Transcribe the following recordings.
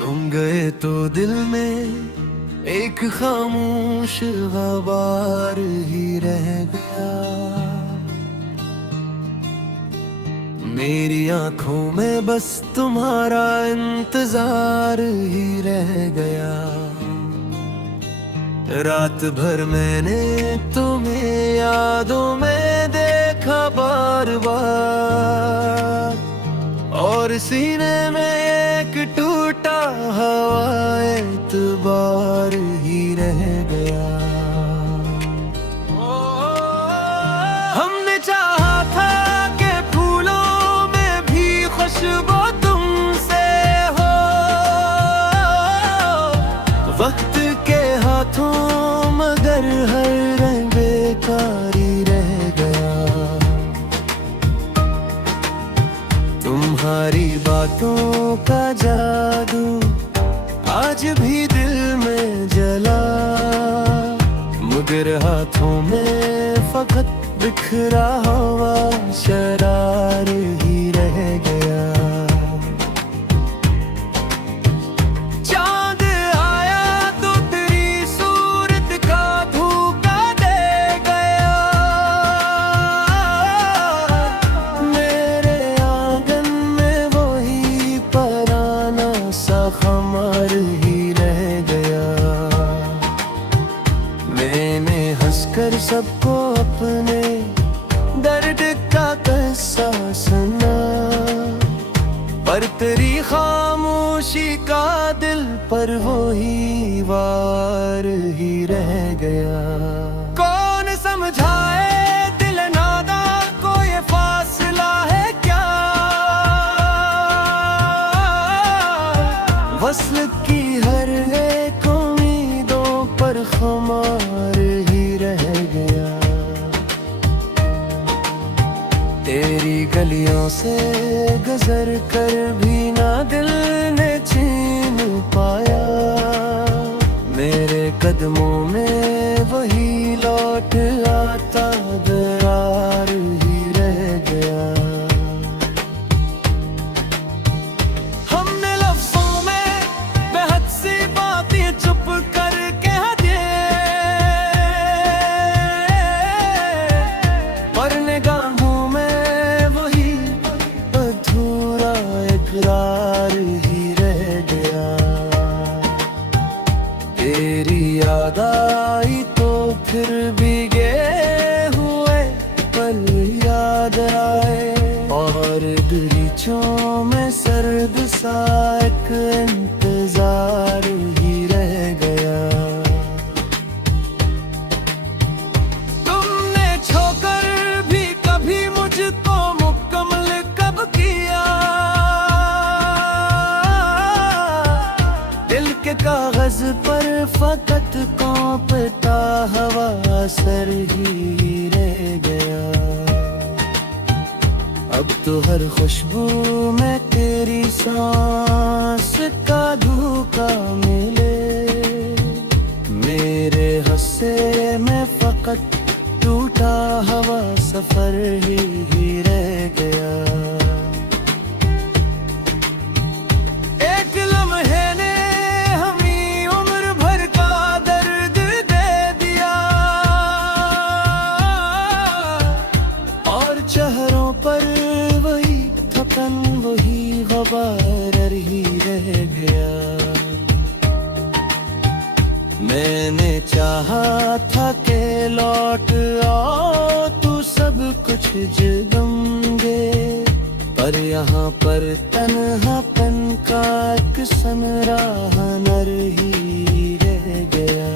तुम गए तो दिल में एक खामोश गबार ही रह गया। मेरी आंखों में बस तुम्हारा इंतजार ही रह गया। रात भर मैंने तुम्हें यादों में देखा बार बार, और सीने में एक टूटा हवा एतबार ही रह गया। हमने चाहा था कि फूलों में भी खुशबू तुमसे हो, वक्त के हाथों मगर हर रंग बेकार ही रह गया। तुम्हारी बातों का जादू आज भी दिल में जला, मगर हाथों में फकत बिखरा हुआ शरार ही रह गया। चांद आया तो तेरी सूरत का धोखा दे गया। मेरे आंगन में वही पुराना सा खमर ही रह गया। मैंने हंसकर सबको अपने दर्द का किस्सा सुना, पर तेरी खामोशी का दिल पर वही वार ही रह गया। कौन समझाए दिल नादा को ये फासला है क्या, वस्ल की हर एक उम्मीदों पर खुमार ही रह गया। तेरी गलियों से गुजर कर भी ना दिल ने छीन पाया। मेरे कदमों में वही लौट आता दरार ही रह गया। हमने लफ्जों में बेहद सी बातें चुप कर कह दिए, पर निगाहों में वही अधूरा इकरार ही रह गया। तेरी याद आई तो फिर भीगे हुए पल याद आए, और दरीचों में सर्द सा एक इंतजार ही रह गया। तुमने छोकर भी कभी मुझको मुकम्मल कब किया, दिल के कागज पर फकत कौंपता हवा असर ही रह गया। अब तो हर खुशबू में तेरी सांस का धोखा मिले। मेरे हस्से में फकत टूटा हवा सफर ही रह गया। एक लम्हे ने हमें उम्र भर का दर्द दे दिया, और चेहरों पर वही थकन वही गबार ही रह गया। मैंने चाहा था कि लौट आओ तू सब कुछ जगम दे, पर यहाँ पर तन्हापन का एक सनराहनर ही रह गया।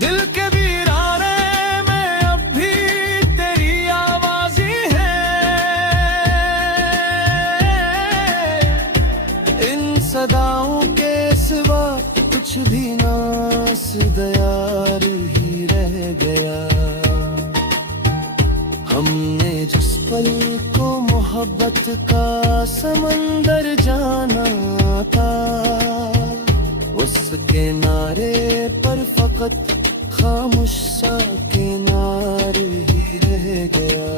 दिल के वीराने में अब भी तेरी आवाज ही है। इन सदाओं के सिवा कुछ भी नास दयार ही रह गया। हमने जिस पल को मोहब्बत का समंदर जाना था, उस किनारे पर फकत खामोश सा किनार ही रह गया।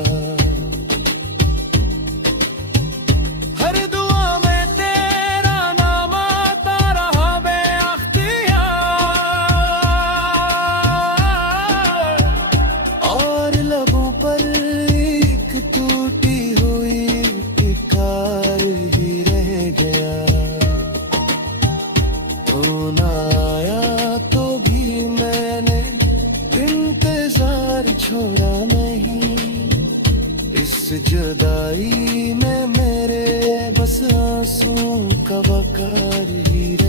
हर दुआ फोन आया तो भी मैंने इंतजार छोड़ा नहीं। इस जुदाई में मेरे बस आंसू का वकार ही रह